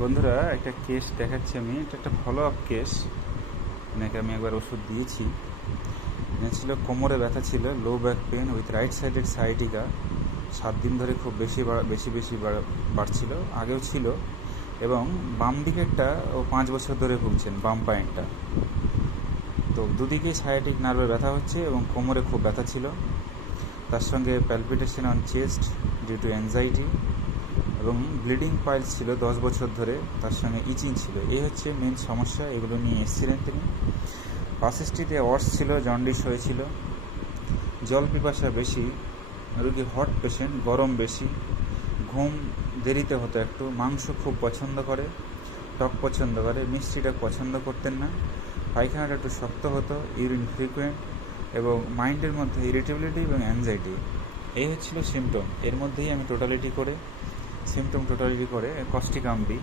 বন্ধুরা, একটা কেস দেখাচ্ছি আমি। এটা একটা ফলো আপ কেস। এনাকে আমি একবার ওষুধ দিয়েছি। এনে ছিল কোমরে ব্যথা ছিল, low back pain with right sided sciatica. 7 দিন ধরে খুব বেশি বাড়ছিল, আগেও ছিল। এবং বাম দিকেরটা ও 5 বছর ধরে ভুগছেন, বাম পায়েরটা। তো দুদিকেই সায়াটিক নার্ভে ব্যথা হচ্ছে এবং কোমরে খুব ব্যথা ছিল। তার সঙ্গে palpitation on chest due to anxiety এবং ব্লিডিং পাইলস ছিল 10 বছর ধরে। তার সঙ্গে ইচিং ছিল। এই হচ্ছে মেন সমস্যা। এগুলো নিয়ে এসেছিলেন তিনি। পাসিস্টিতে অর্স ছিল, জন্ডিস হয়েছিল, জল পিপাসা বেশি, রোগী হট পেশেন্ট, গরম বেশি, ঘুম দেরিতে হতো একটু, মাংস খুব পছন্দ করে, টক পছন্দ করে, মিষ্টিটা পছন্দ করতেন না, পায়খানাটা একটু শক্ত হতো, ইউরিন ফ্রিকুয়েন্ট এবং মাইন্ডের মধ্যে ইরিটেবিলিটি এবং অ্যাংজাইটি। এই হচ্ছিল সিমটম। এর মধ্যেই আমি টোটালিটি করে কস্টিকাম দিই।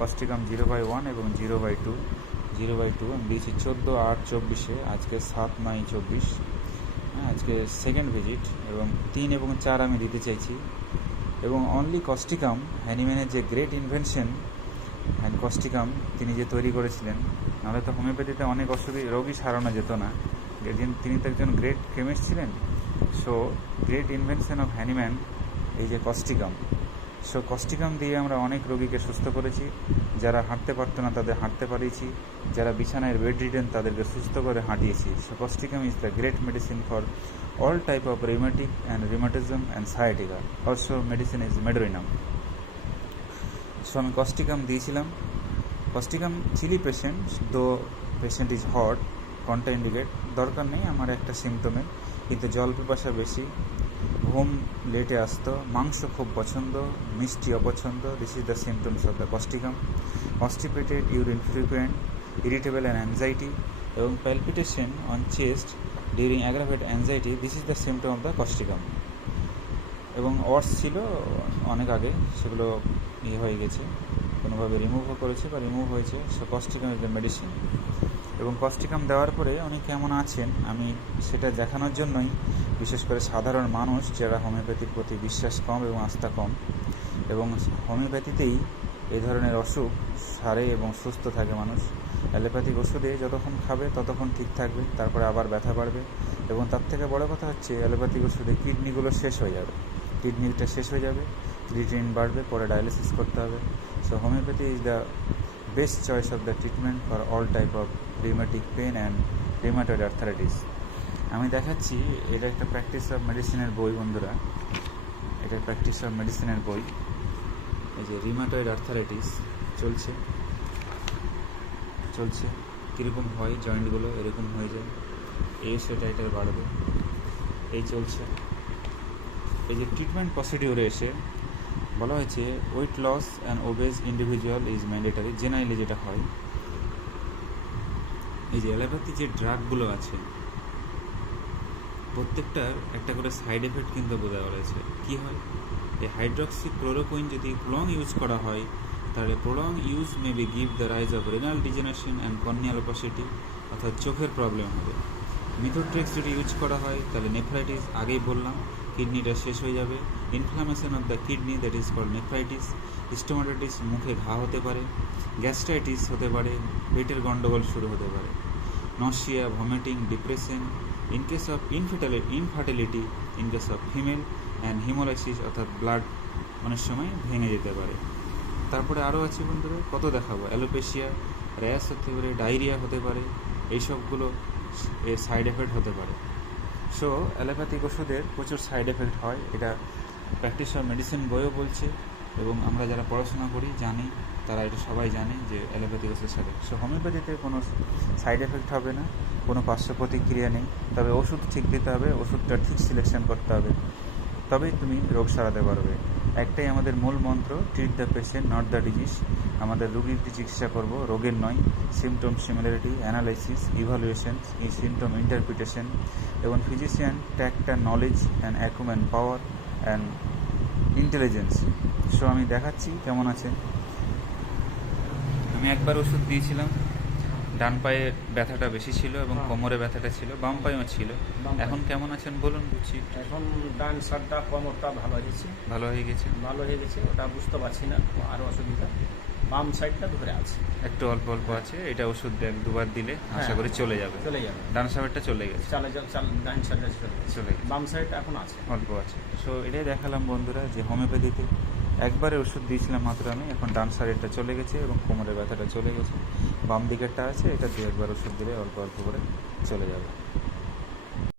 কস্টিকাম 0/1 এবং 0/2 আমি দিয়েছি 14/8/24। আজকে 7/9/24। আজকে সেকেন্ড ভিজিট এবং 3 এবং 4 আমি দিতে চাইছি। এবং অনলি কস্টিকাম, হ্যানিম্যানের যে গ্রেট ইনভেনশন কস্টিকাম তিনি যে তৈরি করেছিলেন, নাহলে তো হোমিওপ্যাথিতে অনেক রোগী সারানো যেত না। তিনি তো একজন গ্রেট কেমিস্ট ছিলেন। So great invention of Hahnemann এই যে কস্টিকাম। সো কস্টিকাম দিয়ে আমরা অনেক রোগীকে সুস্থ করেছি। যারা হাঁটতে পারতো না তাদের হাঁটতে পারিয়েছি, যারা বিছানায় বেড রিডেন তাদেরকে সুস্থ করে হাঁটিয়েছি। So causticum is the great medicine for all type of rheumatic and rheumatism and sciatica. Also medicine is Medorinum. So আমি কস্টিকাম দিয়েছিলাম। কস্টিকাম চিলি পেশেন্ট, দো patient is hot, contra indicate দরকার নেই আমার একটা সিমটমে, কিন্তু জল পিপাসা বেশি, ঘুম লেটে আসতো, মাংস খুব পছন্দ, মিষ্টি অপছন্দ। This is the symptoms of the causticum. Constipated, urine frequent, irritable and anxiety এবং palpitation on chest during aggravate anxiety. This is the symptom of the causticum. এবং অর্স ছিল অনেক আগে, সেগুলো হয়ে গেছে, কোনোভাবে রিমুভও করেছে বা রিমুভ হয়েছে। So causticum is the medicine. এবং কস্টিকাম দেওয়ার পরে উনি কেমন আছেন আমি সেটা দেখানোর জন্যই, বিশেষ করে সাধারণ মানুষ যারা হোমিওপ্যাথির প্রতি বিশ্বাস কম এবং আস্থা কম, এবং হোমিওপ্যাথিতেই এই ধরনের অসুখ সারে এবং সুস্থ থাকে মানুষ। অ্যালোপ্যাথিক ওষুধে যতক্ষণ খাবে ততক্ষণ ঠিক থাকবে, তারপরে আবার ব্যথা বাড়বে। এবং তার থেকে বড় কথা হচ্ছে অ্যালোপ্যাথিক ওষুধে কিডনিগুলো শেষ হয়ে যাবে, কিডনিটা শেষ হয়ে যাবে, ক্রিয়েটিনিন বাড়বে, পরে ডায়ালিসিস করতে হবে। So homeopathy is the best choice of the treatment for all type of rheumatic pain and rheumatoid arthritis. আমি দেখাচ্ছি, এটা একটা প্র্যাকটিস অফ মেডিসিনের বই বন্ধুরা, এটা প্র্যাকটিস অফ মেডিসিনের বই। এই যে রিউমেটয়েড আর্থারাইটিস চলছে, কীরকম হয়, জয়েন্টগুলো এরকম হয়ে যায়, টাইটার বাড়বে, এই চলছে। এই যে ট্রিটমেন্ট প্রসিডিওরে এসে বলা হয়েছে weight loss and obese individual is mandatory. Generally যেটা হয়, এই যে অ্যালোপ্যাথি যে ড্রাগগুলো আছে প্রত্যেকটার একটা করে সাইড এফেক্ট কিন্তু বোঝা রয়েছে। কী হয়, এই হাইড্রক্সি ক্লোরোকুইন যদি প্রলং ইউজ করা হয়, তাহলে prolong use may be give the rise of renal degeneration and corneal opacity, অর্থাৎ চোখের প্রবলেম হবে। মিথোট্রেক্স যদি ইউজ করা হয় তাহলে নেফ্রাইটিস, আগেই বললাম, কিডনিটা শেষ হয়ে যাবে, inflammation of the kidney, that is called nephritis. Stomatitis, মুখে ঘা হতে পারে, গ্যাস্ট্রাইটিস হতে পারে, পেটের গন্ডগোল শুরু হতে পারে, nausea, vomiting, depression, in case of infertility, in case of female, and haemolysis, অর্থাৎ ব্লাড অনেক সময় ভেঙে যেতে পারে। তারপরে আরও আছে বন্ধুরা, কত দেখাবো, অ্যালোপেশিয়া, র্যাশ হতে পারে, ডায়রিয়া হতে পারে, এইসবগুলো এর সাইড এফেক্ট হতে পারে। সো অ্যালোপ্যাথিক ওষুধের প্রচুর সাইড এফেক্ট হয়, এটা প্র্যাকটিস অফ মেডিসিন বইও বলছে, এবং আমরা যারা পড়াশোনা করি জানি, তারা এটা সবাই জানে যে অ্যালোপ্যাথিক ওষুধের সাথে। সো হোমিওপ্যাথিতে কোনো সাইড এফেক্ট হবে না, কোনো পার্শ্ব প্রতিক্রিয়া নেই, তবে ওষুধ ঠিক দিতে হবে, ওষুধটা ঠিক সিলেকশন করতে হবে, তবেই তুমি রোগ সারাতে পারবে। একটাই আমাদের মূল মন্ত্র, treat the patient not the disease. আমাদের রোগীর চিকিৎসা করব, রোগের নয়। Symptom similarity, analysis, evaluation, symptom interpretation, এবং physician tact and knowledge and acumen power and intelligence. So আমি দেখাচ্ছি কেমন আছে। আমি একবার ওষুধ দিয়েছিলাম, ডান পায়ে ব্যথাটা বেশি ছিল এবং কোমরে ব্যথাটা ছিল, বাম পায়েও ছিল। এখন কেমন আছেন বলুন, বুঝছি। এখন ডান সাইডটা কোমরটা ভালো হয়ে গেছে, ভালো হয়ে গেছে। ওটা বুঝতে পারছি না, আরও অসুবিধা। বাম সাইডটা ধরে আছে, একটু অল্প অল্প আছে, এটা ওষুধ এক দুবার দিলে আশা হ্যাঁ, করি চলে যাবে। চলে যাবে। ডান সাইডটা চলে গেছে, ডান সাইডটা চলে গেছে। চলে গেছে, বাম সাইডটা এখন আছে। অল্প আছে। সো এটাই দেখালাম বন্ধুরা যে হোমিওপ্যাথিতে একবারে ওষুধ দিয়েছিলাম মাত্র আমি, এখন ডান সাইডটা চলে গেছে এবং কোমরের ব্যথাটা চলে গেছে। বাম দিকেরটা আছে, এটা দিয়ে একবার ওষুধ দিলে অল্প অল্প করে চলে যাবে।